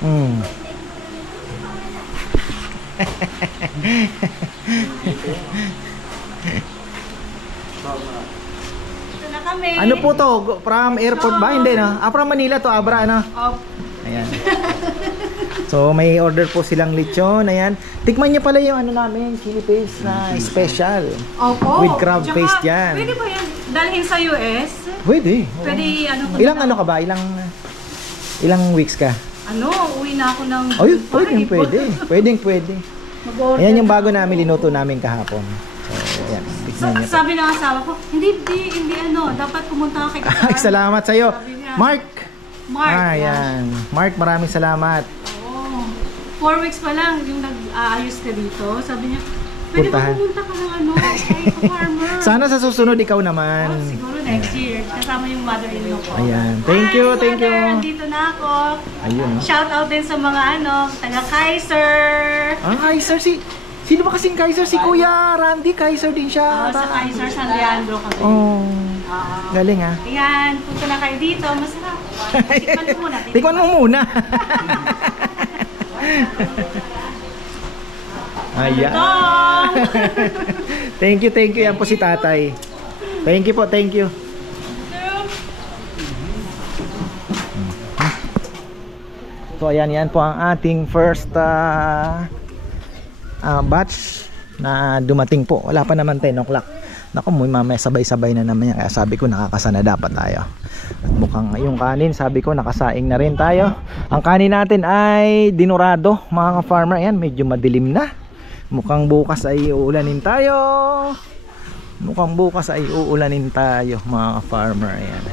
Hmm. Ito na kami. Ano po to? From airport ba? Hindi na. From Manila to, Abra ano? Ayan. So may order po silang lechon. Ayan. Tikman niyo pala yung ano namin, chili paste na special. Opo. With crab Tsaka, paste yan. Pwede ba yan dalhin sa US? Pwede. Pwede ano ko Ilang na- ano ka ba? Ilang weeks ka? Ano, uwi na ako ng... Ay, pwedeng pwede. Mag-order Ayan yung na bago ako. namin, linuto namin kahapon. So, ayan. Tignan niyo. Sabi ng asawa ko, hindi ano, dapat pumunta ka kay Ay, salamat sa'yo. Sabi niya. Mark! Mark. Ayan. Mark, maraming salamat. Oo. 4 weeks pa lang yung nag-aayos ka dito. Sabi niya, pwede ba Puntahan. pumunta ka ng ano, kay farmer? Sana sa susunod ikaw naman. Siguro next year. Kasama yung mother-in-law ko. Ayan. Thank you, Hi, thank you. mother, andito na ako. Ayun. Shout out din sa mga taga Kaiser. Kaiser sino ba kasing Kaiser? Si Kuya Randy, Kaiser din siya. Sa Kaiser San Leandro kami. Oh. Galing ah. Ayan, punta na kayo dito. Masarap. Tikman mo muna. Tikman mo muna. Ayan. Tong! Thank you. Yan po si tatay. Thank you po, thank you. So ayan, yan po ang ating first batch na dumating po. Wala pa naman 10 o'clock. Naku, mamaya sabay-sabay na naman yan. Kaya sabi ko nakakasana dapat tayo. At mukhang yung kanin, sabi ko nakasaing na rin tayo. Ang kanin natin ay dinurado, mga ka-farmer. Ayan, medyo madilim na. Mukhang bukas ay uulanin tayo. Mga ka-farmer. Ayan.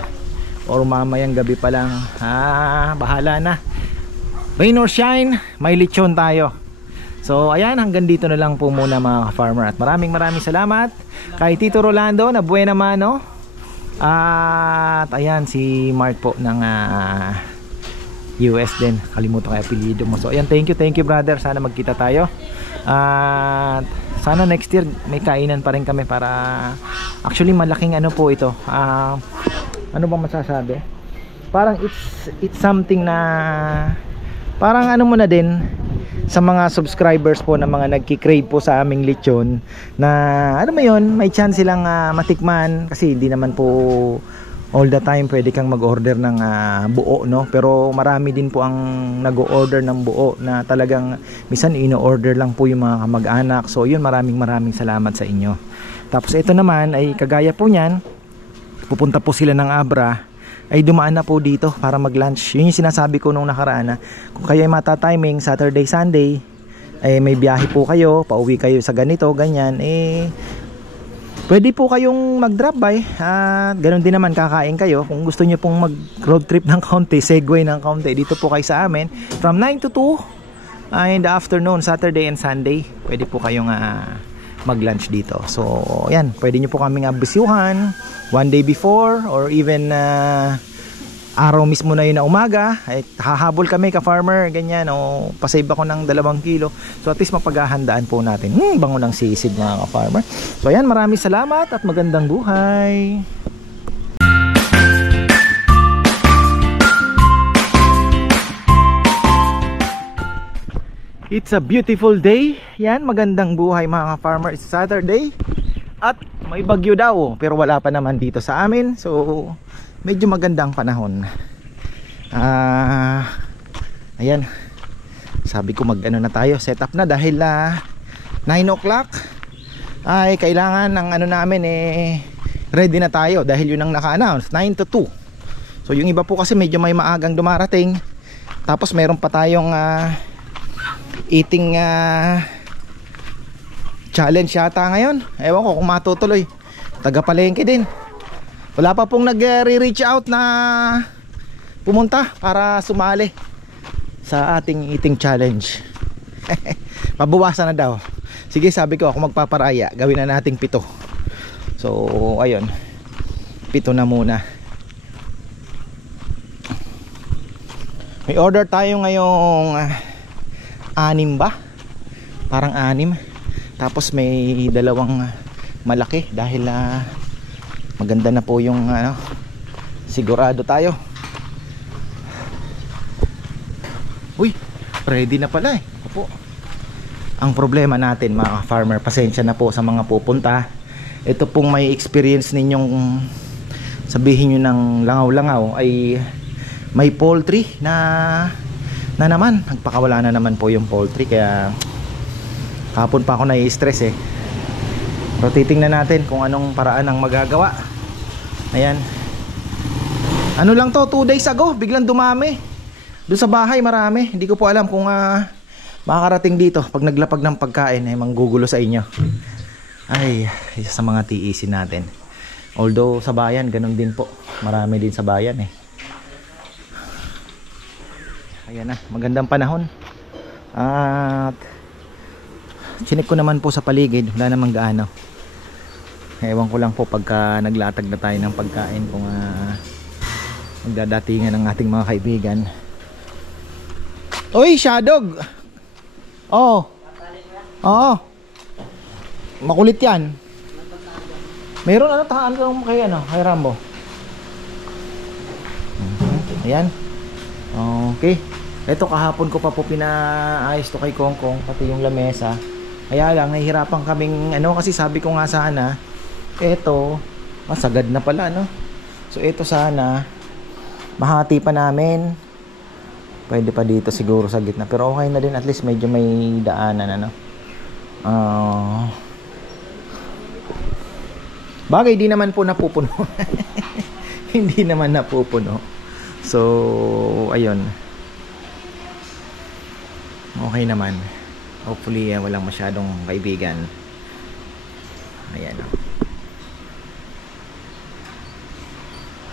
Or mamayang gabi pa lang. Bahala na. Rain or shine, may lechon tayo. So ayan, hanggang dito na lang po muna mga ka-farmer. At maraming salamat kay Tito Rolando na buena mano. At ayan si Mark po ng US din. Kalimutan ko yung apelyido mo. So ayan, thank you brother. Sana magkita tayo. At sana next year may kainan pa rin kami para actually malaking ano po ito. Ano ba masasabi? Parang it's something na parang ano mo na din sa mga subscribers po na mga nagki-crave po sa aming lechon na ano mo yun, may chance silang matikman kasi hindi naman po all the time pwede kang mag-order ng buo, no? Pero marami din po ang nag-order ng buo na talagang minsan ino-order lang po yung mga kamag-anak. So yun, maraming salamat sa inyo. Tapos ito naman ay kagaya po niyan, pupunta po sila ng Abra, ay dumaan na po dito para mag-lunch. Yun yung sinasabi ko nung nakaraan na kung kayo ay mata-timing Saturday, Sunday, ay may biyahe po kayo, pauwi kayo sa ganito, ganyan, pwede po kayong mag-drop by. Ganun din naman, kakain kayo. Kung gusto nyo pong mag-road trip ng kaunti, segway ng kaunti, dito po kayo sa amin from 9 to 2 in the afternoon, Saturday and Sunday. Pwede po kayong mag-lunch dito. So yan, pwede nyo po kaming bisyuhan one day before or even araw mismo na yun na umaga ay hahabol kami ka-farmer, ganyan, o pasave ako ng 2 kilo. So at least mapaghahandaan po natin. Bango ng sisig mga ka-farmer. So ayan, maraming salamat at magandang buhay. It's a beautiful day. Yan, magandang buhay mga farmer. It's Saturday at may bagyo daw, pero wala pa naman dito sa amin. So medyo magandang panahon. Ayan, sabi ko mag-ano na tayo, set up na dahil 9 o'clock ay kailangan ng ano namin ready na tayo dahil yun ang naka-announce 9 to 2. So yung iba po kasi medyo may maagang dumarating. Tapos meron pa tayong eating challenge yata ngayon. Ewan ko kung matutuloy. Taga-palengke din. Wala pa pong nag-reach out na pumunta para sumali sa ating eating challenge. Pabawasan na daw. Sige, sabi ko ako magpaparaya, gawin na nating 7. So ayun, 7 na muna. May order tayo ngayong 6 ba? Parang 6. Tapos may 2 malaki dahil maganda na po yung sigurado tayo. Uy, ready na pala eh. Opo. Ang problema natin mga farmer, pasensya na po sa mga pupunta. Ito pong may experience ninyong sabihin nyo ng langaw-langaw ay may poultry na naman. Nagpakawala na naman po yung poultry, kaya kahapon pa ako nai-stress eh. Pero titingnan natin kung anong paraan ang magagawa. Ayan. Ano lang to, 2 days ago, biglang dumami. Doon sa bahay marami. Hindi ko po alam kung makakarating dito. Pag naglapag ng pagkain, manggugulo sa inyo. Ay, isa sa mga tiisin natin. Although sa bayan, ganun din po. Marami din sa bayan eh. Ayan na, magandang panahon. At chinik ko naman po sa paligid, wala namang gaano. Ewan ko lang po pagka naglatag na tayo ng pagkain kung magdadatingan ng ating mga kaibigan. Uy, Shadog! Oo. Oo. Makulit yan. Mayroon kay Rambo. Ayan. Okay. Ito kahapon ko pa po pinaayos to kay Kongkong, pati yung lamesa. Kaya lang nahihirapan kaming kasi sabi ko nga sana ito, masagad na pala So ito sana mahati pa namin. Pwede pa dito siguro sa gitna, pero okay na din, at least medyo may daanan bagay di naman po napupuno. Hindi naman napupuno. So ayun, okay naman. Hopefully walang masyadong kaibigan. Ayan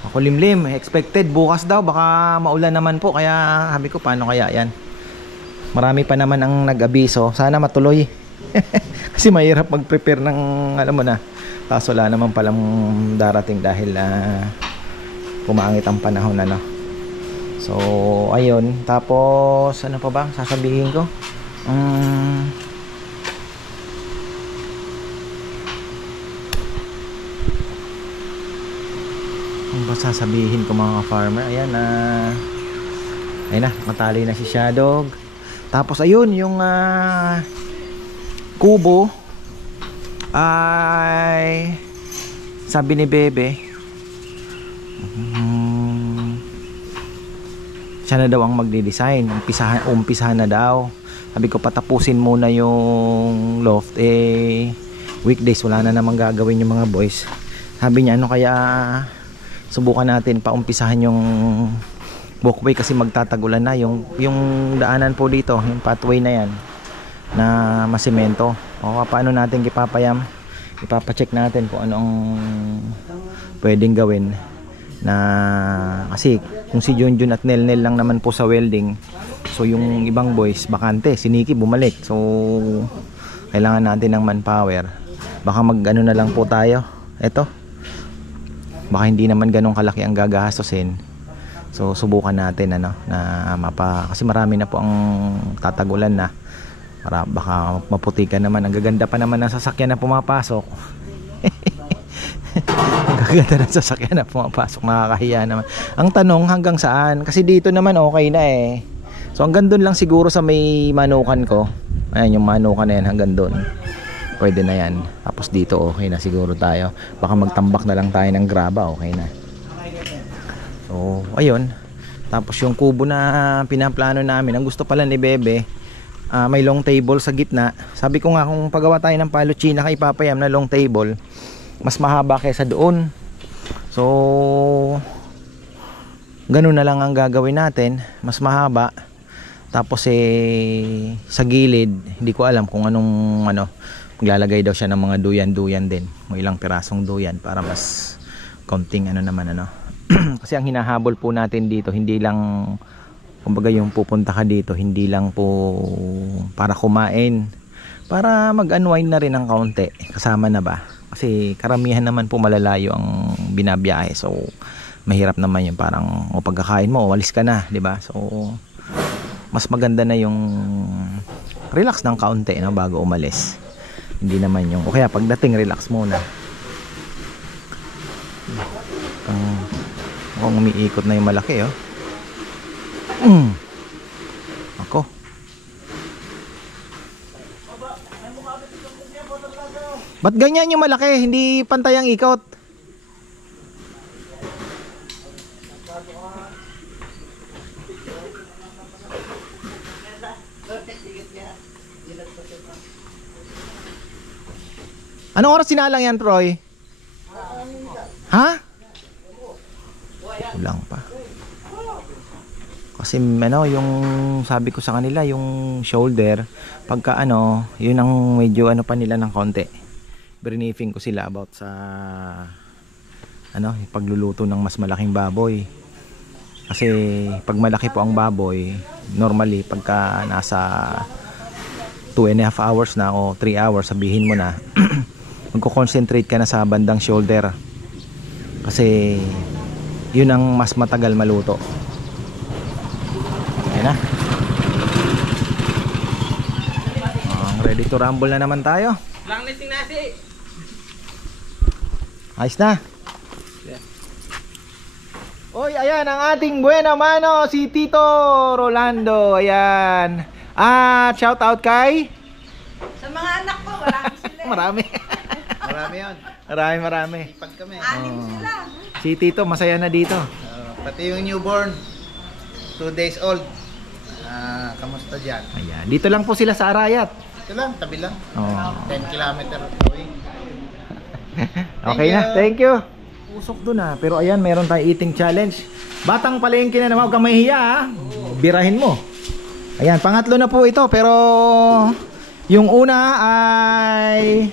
ako limlim, expected bukas daw baka maulan naman po, kaya sabi ko paano kaya yan. Marami pa naman ang nag-abiso, sana matuloy. Kasi mahirap mag-prepare ng alam mo na, kaso wala naman palang darating dahil pumangit ang panahon So ayun, tapos ano pa ba sasabihin ko? Ano ba sasabihin ko mga farmer? Ayan ayun na, matali na si Shadog. Tapos ayun, yung kubo ay sabi ni Bebe siya na daw ang magde-design. Umpisahan na daw. Sabi ko patapusin muna yung loft, weekdays wala na namang gagawin yung mga boys. Sabi niya kaya subukan natin paumpisahan yung walkway kasi magtatagulan na yung daanan po dito, yung pathway na yan na masemento. O paano natin ipapayam, ipapacheck natin kung anong pwedeng gawin na, kasi kung si Junjun at Nelnel lang naman po sa welding, so yung ibang boys bakante, si Nikki bumalik, so kailangan natin ng manpower. Baka na lang po tayo, eto baka hindi naman ganun kalaki ang gagastusin. So subukan natin na kasi marami na po ang tatagulan na. Baka maputikan naman. Ang gaganda pa naman ng sasakyan na pumapasok. Ang gaganda ng sasakyan na pumapasok, nakakahiya naman. Ang tanong hanggang saan? Kasi dito naman okay na eh. So hanggang doon lang siguro sa may manukan ko. Ayan yung manukan na yan, hanggang doon pwede na yan. Tapos dito okay na siguro tayo. Baka magtambak na lang tayo ng graba, okay na. So ayun. Tapos yung kubo na pinaplano namin, ang gusto pala ni Bebe, may long table sa gitna. Sabi ko nga kung pagawa tayo ng paluchina kay Papayam na long table, mas mahaba kaysa doon. So ganun na lang ang gagawin natin, mas mahaba. Tapos sa gilid, hindi ko alam kung anong maglalagay daw siya ng mga duyan-duyan din. May ilang pirasong duyan para mas konting naman kasi ang hinahabol po natin dito, hindi lang kumbaga yung pupunta ka dito, hindi lang po para kumain, para mag-unwind na rin ng kaunti, kasama na ba, kasi karamihan naman po malalayo ang binabiyahe, so mahirap naman yung parang pagkakain mo walis ka na, di ba? So mas maganda na yung relax ng kaunti bago umalis, hindi naman yung kaya pagdating relax muna. Mukhang umiikot na yung malaki Ako. Ba't ganyan yung malaki? Hindi pantay ang ikot. Anong oras sinalang yan, Troy? Ha? Kulang pa. Kasi ano, yung sabi ko sa kanila, yung shoulder, pagka ano, yun ang medyo ano pa nila ng konti. Briefing ko sila about sa ano, pagluluto ng mas malaking baboy. Kasi pag malaki po ang baboy, normally pagka nasa 2.5 hours na o 3 hours, sabihin mo na magko-concentrate ka na sa bandang shoulder. Kasi yun ang mas matagal maluto. Ayan na. Ready to rumble na naman tayo. Lang nising nasi. Ayos na. Oy, ayan ang ating buena mano, si Tito Rolando. Ayan. Shout out kay Sa mga anak ko, marami sila. marami. Marami yun. Marami. Pag kami. Anim sila. Si Tito masaya na dito. Pati yung newborn. 2 days old. Kamusta dyan? Ayan, dito lang po sila sa Arayat. Ito lang, tabi lang. Oh. 10 kilometer away. Okay na, thank you. Usok doon pero ayan, meron tayong eating challenge. Batang palengke na naman, huwag kang mahihiya ha. Birahin mo. Ayan, pangatlo na po ito, pero yung una ay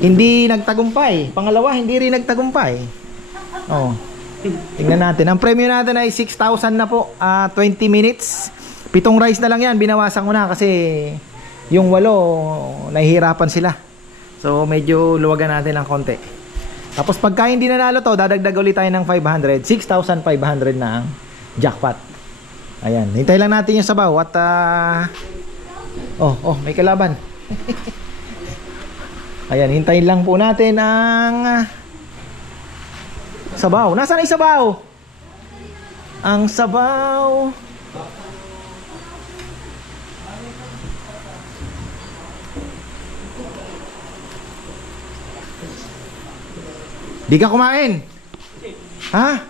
hindi nagtagumpay. Pangalawa, hindi rin nagtagumpay. Oh. Tingnan natin. Ang premyo natin ay 6,000 na po. 20 minutes. 7 rice na lang yan. Binawasan ko na kasi yung 8 nahihirapan sila. So medyo luwagan natin ng konti. Tapos pagka hindi nanalo to, dadagdag ulit tayo ng 500. 6,500 na ang jackpot. Ayan. Hintay lang natin yung sabaw at may kalaban. Ayan, hintayin lang po natin ang sabaw. Nasaan ang sabaw? Ang sabaw. Di ka kumain? Ha?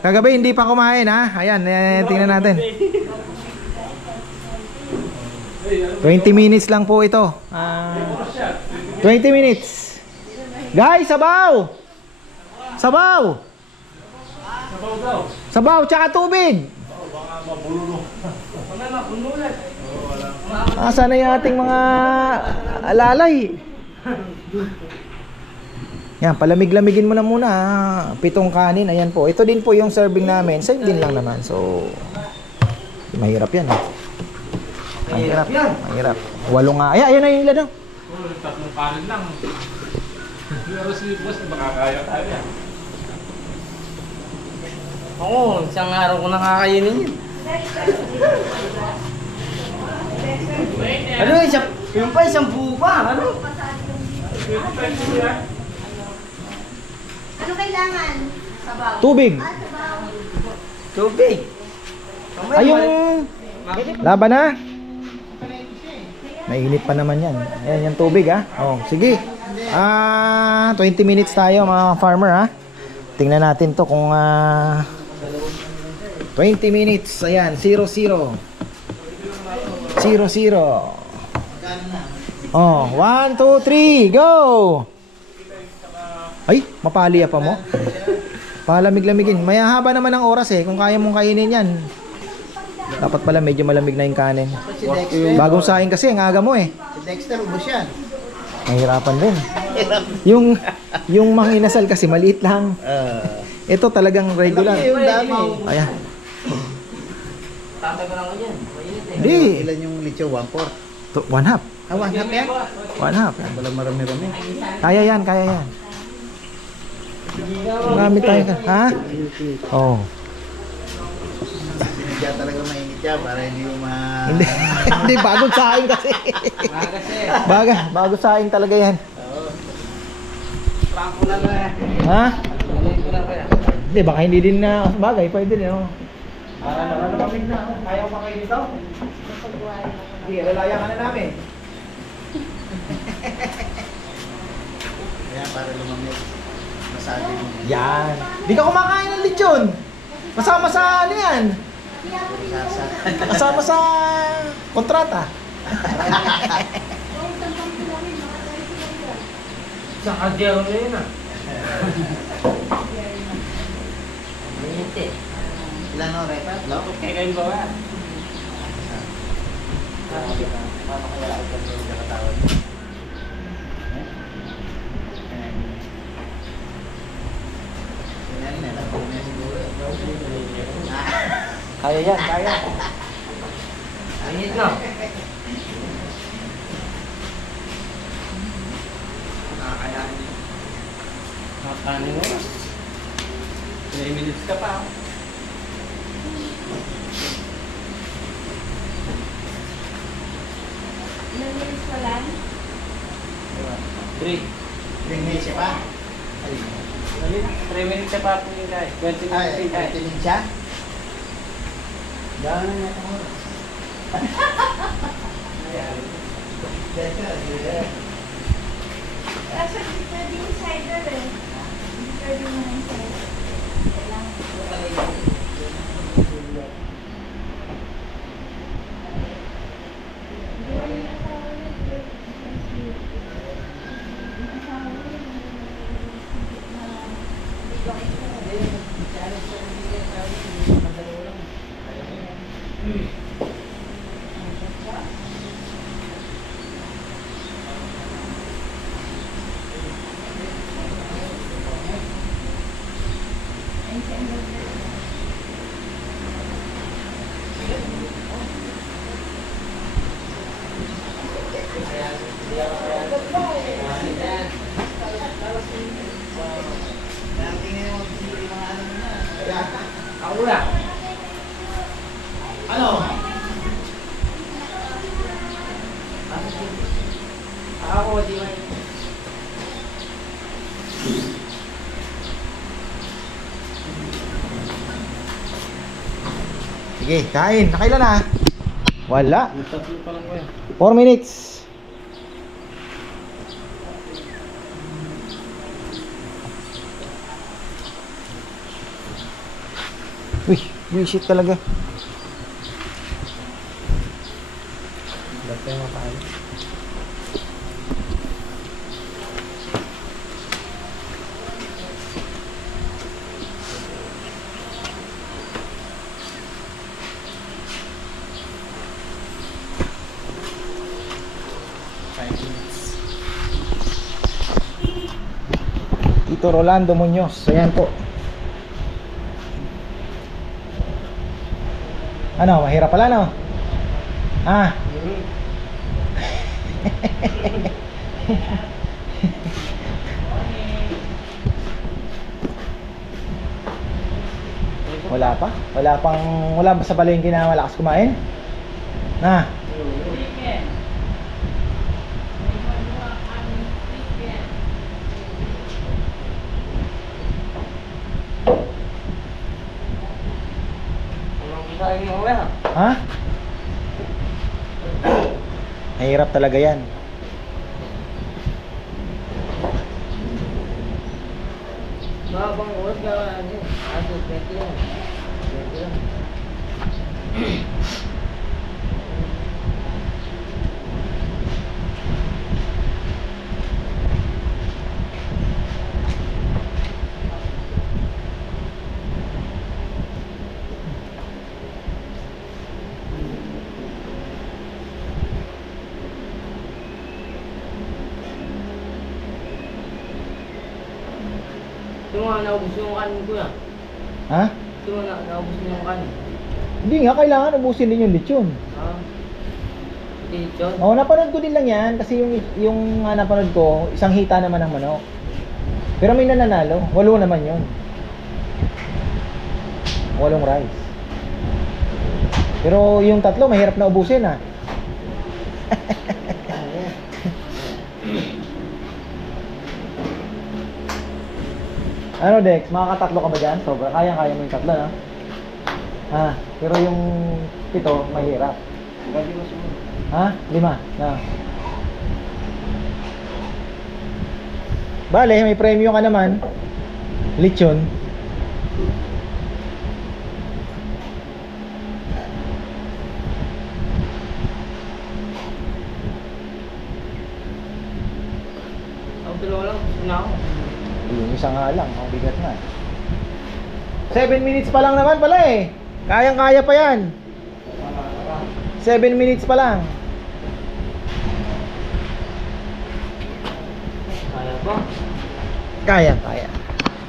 Kagabi hindi pa kumain ha? Ayan, tingnan natin. 20 minutes lang po ito. 20 minutes. Guys, sabaw! Sabaw! Sabaw, tsaka tubig! Sana yung ating mga alalay? Yan, palamig-lamigin mo na muna ha. 7 kanin, ayan po. Ito din po yung serving namin. Same din lang naman. So, mahirap yan ha. Mahirap, mahirap. 8 nga. Ayan na yung ilan. 3 kanin lang. Pero si boss, makakaya tayo yan. Oo, isang araw ko nakakainin yun. Ano yung pa isang buo pa, ano? Ano kailangan? Sabaw. Tubig. Sabaw. Tubig. Ayun. Laban na. Mainit pa naman yan. Ayan yung tubig ha. Oh, sige. 20 minutes tayo mga farmer ha. Tingnan natin to kung 20 minutes. Ayan, 0-0. 0-0. Oh, 1, 2, 3, go! Ay, mapali pa mo. Palamig-lamigin. May haba naman ang oras kung kaya mong kainin yan. Dapat pala medyo malamig na yung kanin. Bagong saing kasi, ang aga mo Si Dexter, ubos yan. Mahirapan din. Yung mga inasal kasi maliit lang. Ito talagang regular. Yung dami. Ayan. Tatagal ako yan. Hindi. Ilan yung litso? 1/4? 1/2. 1/2 yan? 1/2. Wala marami-rami. Kaya yan, kaya yan. Marami tayo ka. Ha? Oh. Sinadya talaga mainit yan para hindi mo Hindi. Hindi, bagong saing kasi. Bagong saing talaga yan. Prangko lang Ha? Prangko lang kaya. Hindi, baka hindi din na bagay. Pwede din. Oh. Malamig na. Ayaw pa kayo dito? Sige, lalayan ka na namin. Kaya para lumamig. Masabi mo. Yan. Di ka kumakain ng lechon. Kasama sa ano yan? Kasama sa kontrata. Sa kadyero na yun ah. Ilan oras? Tatlo? Kaya ba ba? Paano kaya ito yung nakatawad? Yan na, nakuha na siguro. Kaya yan, kaya. Init lang. Nakakayain niyo. Nakakanin mo. 3 minutes ka pa. Ilan minutes pa lang? 3. Tingnan siya pa? Ay, 3 minutes ka pa po yun guys. 20 ay, minutes tingin siya? Gano'n na ito mo. Kasi hindi pwede yung cider eh. Hindi pwede mo yung cider. Kailangan. Ako na. Ano? Ako, di ba? Sige, kain. Nakailan na? Wala. Tatlo pa lang ko yan. 4 minutes. Uy, bullshit talaga. Dapat yung makain. Tito Rolando Muñoz. Ayan po. Ano, mahirap pala no? Ah. Wala pa? Wala ba sa palengke na malakas kumain? Na. Ha? Mahirap talaga yan. Mabang oras ka ano? Aso 20 lang. 20 lang. Ito nga, naubos yung kanin ko yan. Ha? Ito nga, naubos niyo yung kanin. Hindi nga, kailangan ubusin din yung lechon. Ah. Dito. Oo, napanood ko din lang yan kasi yung napanood ko, isang hita naman ng manok. Pero may nananalo, 8 naman yun. 8 rice. Pero yung 3, mahirap na ubusin ah. Ano Dex, makakatatlo ka ba dyan? Sobra, kaya mo yung 3 na. Pero yung 7, mahirap. Pwede mo sumunod. Ha? 5. Bale, may premyo ka naman. Lechon. Ang dalawa lang, na ako. Yung isa nga lang, ang bigat na. 7 minutes pa lang naman pala eh. Kayang-kaya pa yan. 7 minutes pa lang. Kaya ba? Kaya.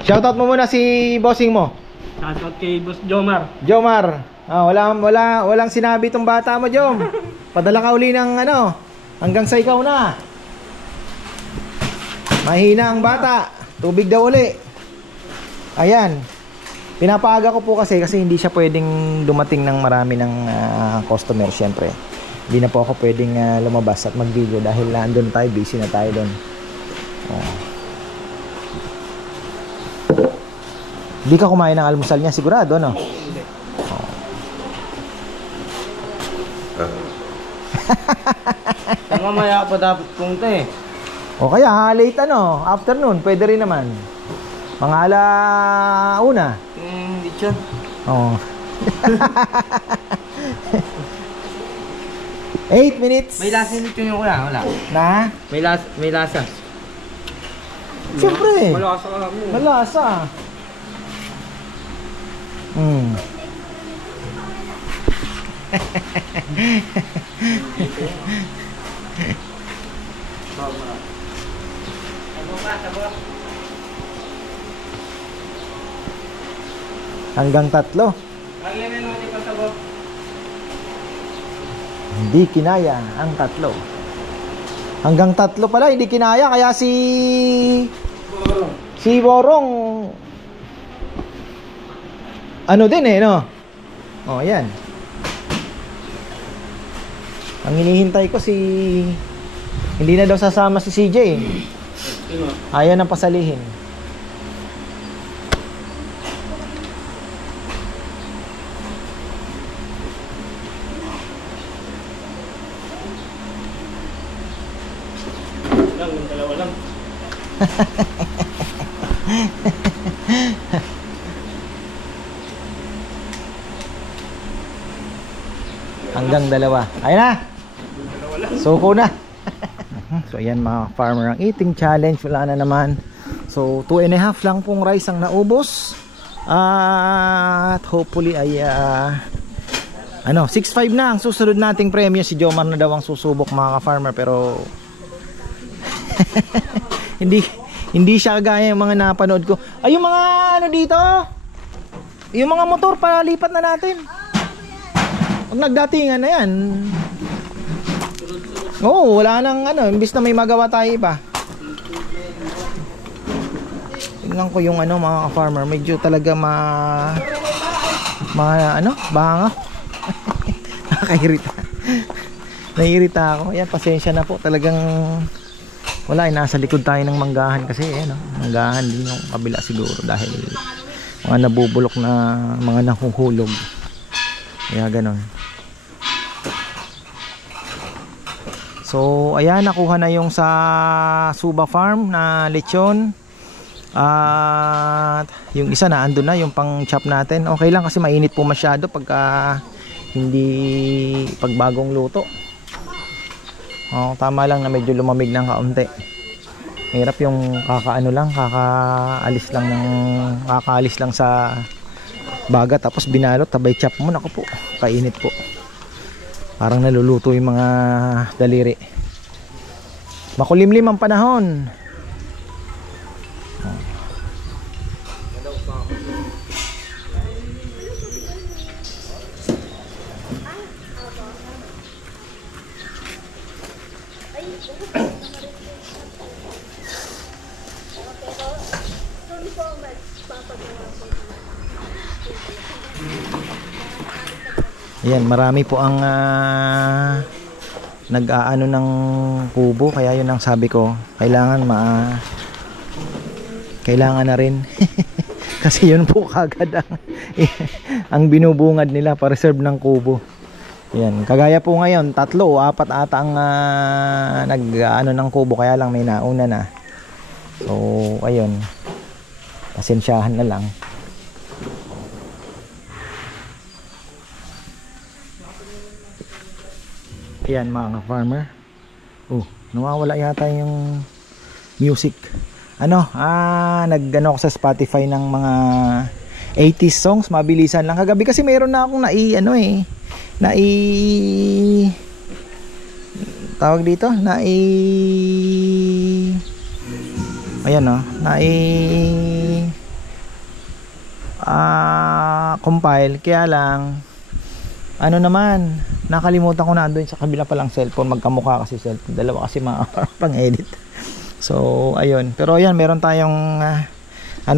Shoutout mo muna si bossing mo. Shoutout kay Boss Jomar. Jomar. Walang sinabi tong bata mo, Jom. Padala ka uli ng hanggang sa ikaw na. Mahina ang bata. Tubig daw uli. Ayan. Pinapaaga ko po kasi hindi siya pwedeng dumating ng marami ng customer syempre. Hindi na po ako pwedeng lumabas at mag-video dahil nandun tayo, busy na tayo doon. Hindi ka kumain ng almusal niya sigurado, no? Hindi. Mamaya pa dapat punta eh. O kaya late afternoon, pwede rin naman. Mga 1:00. Hindi siya. Oo. 8 minutes. May lasa nito yung kuya, wala. Na? May lasa. Siyempre. Malasa ka mo. Malasa. Hanggang 3. Hindi kinaya ang 3. Hanggang 3 pala hindi kinaya kaya si Borong din no? Ayan. Ang hinihintay ko hindi na daw sasama si CJ. Ayaw nang pasalihin. Yung dalawa lang. Hanggang 2. Ayun na. Suko na. So ayan mga farmer, ang eating challenge wala na naman. So 2.5 lang pong rice ang naubos. At hopefully ay 6.5 na ang susunod nating premyo. Si Jomar na daw ang susubok mga farmer pero hindi siya kagaya yung mga napanood ko. Ay yung mga dito. Yung mga motor palipat na natin. Pag nagdatingan na yan. Wala nang imbis na may magawa tayo iba. Tingnan ko yung mga farmer, medyo talaga banga. Nakakairita. Naiirita ako. Yan, pasensya na po. Talagang wala, nasa likod tayo ng manggahan kasi manggahan din yung kabila siguro dahil mga nabubulok na mga nahuhulog. Kaya ganon. So ayan, nakuha na yung sa Suba Farm na lechon. At yung isa na andun na, yung pang chop natin. Okay lang kasi mainit po masyado pagka pag bagong luto. Tama lang na medyo lumamig ng kaunti. Hirap yung kakaalis lang sa baga tapos binalot tabay chop mo. Naku po, kainit po. Parang naluluto yung mga daliri. Makulimlim ang panahon. Ayan, marami po ang nag-aano ng kubo, kaya yun ang sabi ko, kailangan na rin Kasi yun po kagad ang binubungad nila para reserve ng kubo. Yan, kagaya po ngayon 3 o 4 ata ang nag ng kubo, kaya lang may nauna na. So ayun, pasensyahan na lang. Ayan mga farmer. Nawawala yata yung music. Nag-ano ako sa Spotify ng mga 80s songs, mabilisan lang. Kagabi kasi mayroon na akong tawag dito, compile, kaya lang nakalimutan ko na, andun sa kabila palang cellphone, magkamukha kasi cellphone, dalawa kasi pang edit. So ayun, pero ayan, meron tayong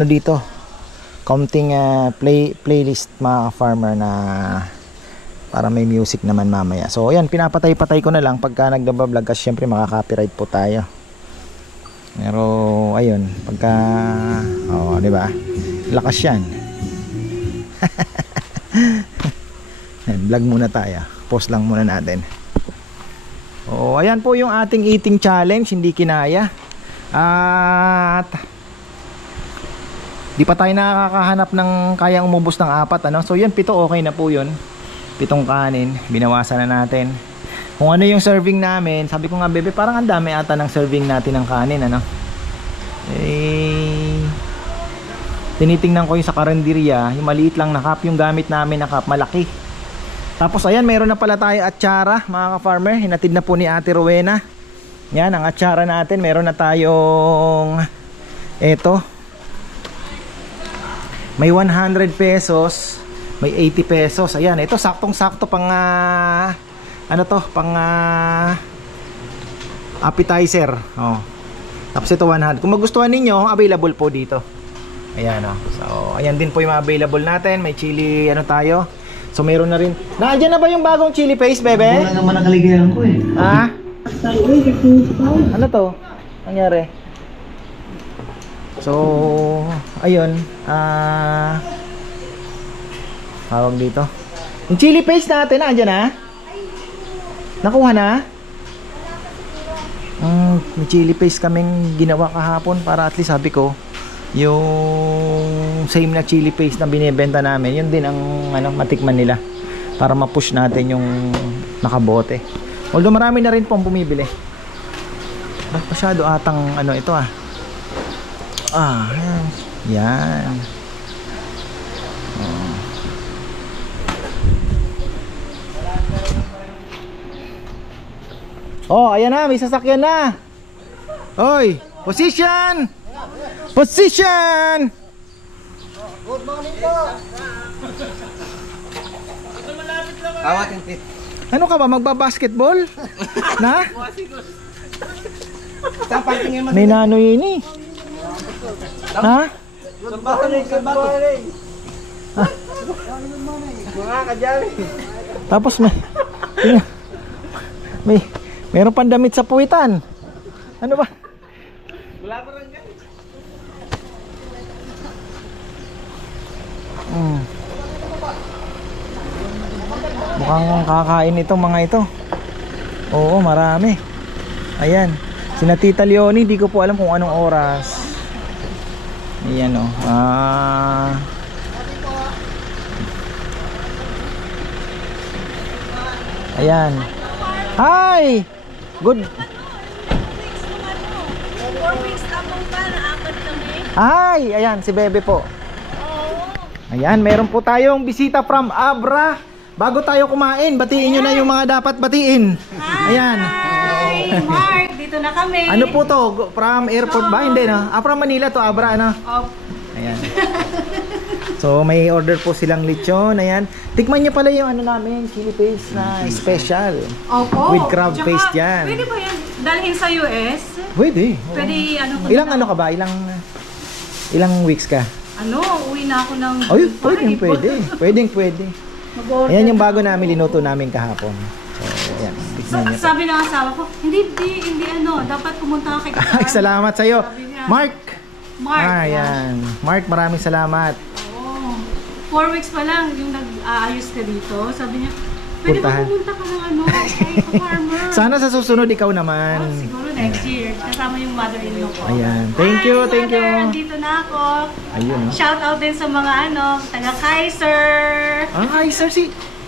dito, counting playlist mga farmer na para may music naman mamaya. So ayan, pinapatay-patay ko na lang pagka nagbablog kasi syempre makaka-copyright po tayo. Pero ayun, pagka di ba? Lakas 'yan. Vlog muna tayo. Pause lang muna natin. Ayan po yung ating eating challenge, hindi kinaya. At di pa tayo nakakahanap ng kayang umubos ng 4, So yun, 7 okay na po yun. 7 kanin, binawasan na natin. Kung ano yung serving namin, sabi ko nga, bebe, parang ang dami ata ng serving natin ng kanin, tinitingnan ko yung sa karinderya, yung maliit lang na cup, yung gamit namin na cup, malaki. Tapos ayan, meron na pala tayo atsara mga ka-farmer, hinatid na po ni Ate Rowena. Yan, ang atsara natin, meron na tayong may 100 pesos, may 80 pesos. Ayan, ito saktong-sakto pang appetizer. Tapos ito 100. Kung magustuhan ninyo, available po dito. Ayan, so ayan din po yung available natin. May chili tayo. So meron na rin. Nandiyan na ba yung bagong chili paste, bebe? Wala naman nakaligayan ko eh. Ha? Ano to? Nangyari? So ayun, tawag dito. Yung chili paste natin, nandiyan na? Nakuha na? May chili paste kaming ginawa kahapon para at least sabi ko yung same na chili paste na binebenta namin, yun din ang matikman nila para ma-push natin yung nakabote. Although marami na rin pong bumibili. Masyado atang ito yan. Ayan na, may sasakyan na. Oy, position! Position! Good morning po. Awat yung tip. Ano ka ba, magbabasketball? Na? May nanoy ini. Ha? Good morning, good morning. Mga kajali. Tapos meron pang damit sa puwitan. Ano ba? Wala pa rin guys. Mukhang kakain itong mga ito. Oo, marami. Ayan, sina Tita Leonie, di ko po alam kung anong oras. Ayan Ayan. Hi! Good. 4 weeks abang pa, na-apat kami. Hi! Ayan, si Bebe po. Ayan, meron po tayong bisita from Abra. Bago tayo kumain, batiin nyo na yung mga dapat batiin. Ayan. Hi, Mark, dito na kami. Ano po to? From airport ba? Hindi, no? From Manila to, Abra, Ayan. So, may order po silang lechon. Ayan. Tikman nyo pala yung namin, chili paste na special. Opo. With crab Tsaka, paste yan. Pwede ba yan dalhin sa US? Pwede. Oo. Pwede Ilang ka ba? Ilang weeks ka? Uwi na ako ng... Pwede. Ayan yung bago namin, linuto namin kahapon. So, ayan. Sabi ng asawa ko, hindi, dapat pumunta ka kay Kasar. Salamat sa'yo. Mark, Mark. Ayan. Mark, maraming salamat. Oo. 4 weeks pa lang yung nag-aayos ka dito. Sabi niya, pwede ba Puntahan. pumunta ka ng kay farmer? Sana sa susunod ikaw naman. Oh, siguro next year. Kasama yung mother-in-law ko. Ayan. Thank you, Hi, thank you. mother, Andito na ako. Ayun. Shout out din sa mga taga Kaiser. Kaiser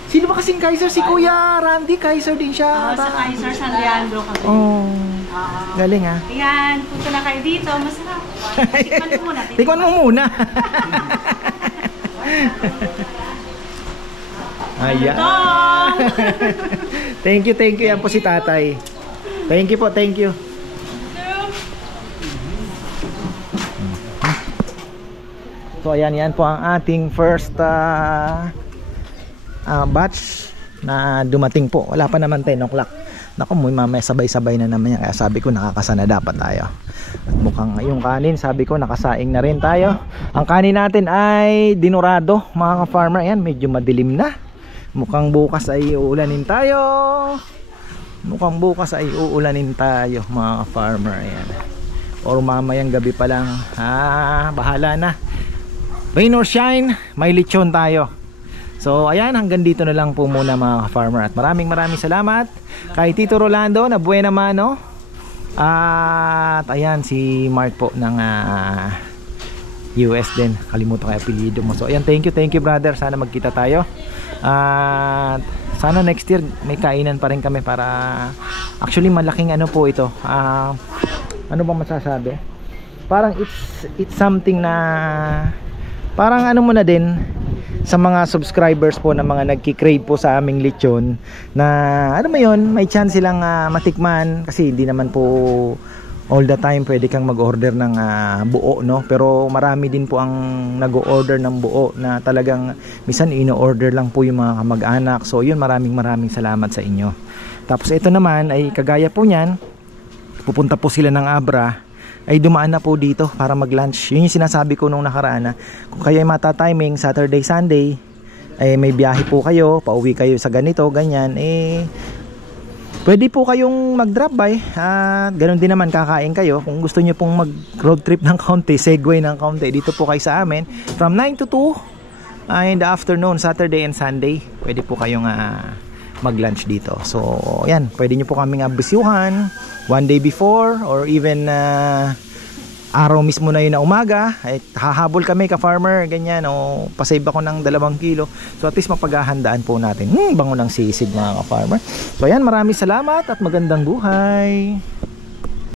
Sino ba kasing Kaiser? Si Kuya Randy, Kaiser din siya. Sa Kaiser San Leandro kami. Oh. Galing ah. Ayan, punta na kayo dito. Masarap. Tikman mo muna. Tikman mo muna. Ayan. Thank you. Yan po si tatay. Thank you po, thank you. So ayan, yan po ang ating first batch na dumating po. Wala pa naman 10 o'clock. Naku, mamaya sabay-sabay na naman yan. Kaya sabi ko nakakasana dapat tayo. At mukhang yung kanin, sabi ko nakasaing na rin tayo. Ang kanin natin ay dinurado, mga ka-farmer. Ayan, medyo madilim na. Mukhang bukas ay uulanin tayo. Mga ka-farmer. Ayan. Or mamayang gabi pa lang. Bahala na. Rain or shine, may lechon tayo. So ayan, hanggang dito na lang po muna mga farmer. At maraming salamat kay Tito Rolando na buena mano. At ayan si Mark po ng US din. Kalimutan ko yung apelyido mo. So ayan, thank you brother. Sana magkita tayo. At sana next year may kainan pa rin kami para actually malaking ano po ito. Ano bang masasabi? Parang it's something na parang ano mo na din sa mga subscribers po na mga nagki-crave po sa aming lechon na ano mo yun, may chance silang matikman kasi hindi naman po all the time pwede kang mag-order ng buo, no? Pero marami din po ang nag-order ng buo na talagang minsan ino-order lang po yung mga kamag-anak. So yun, maraming salamat sa inyo. Tapos ito naman ay kagaya po niyan, pupunta po sila ng Abra, ay dumaan na po dito para mag-lunch. Yun yung sinasabi ko nung nakaraan na kung kayo ay mata-timing Saturday, Sunday, ay may biyahe po kayo, pauwi kayo sa ganito, ganyan, pwede po kayong mag-drop by. Ganun din naman, kakain kayo. Kung gusto nyo pong mag-road trip ng kaunti, segue ng kaunti, dito po kayo sa amin from 9 to 2 in the afternoon, Saturday and Sunday. Pwede po kayong mag-lunch dito. So yan, pwede nyo po kaming abisyuhan one day before or even araw mismo na yun na umaga, ay hahabol kami ka-farmer, ganyan, o pasave ako ng 2 kilo. So at least mapaghahandaan po natin. Bango ng sisig mga ka-farmer. So ayan, maraming salamat at magandang buhay.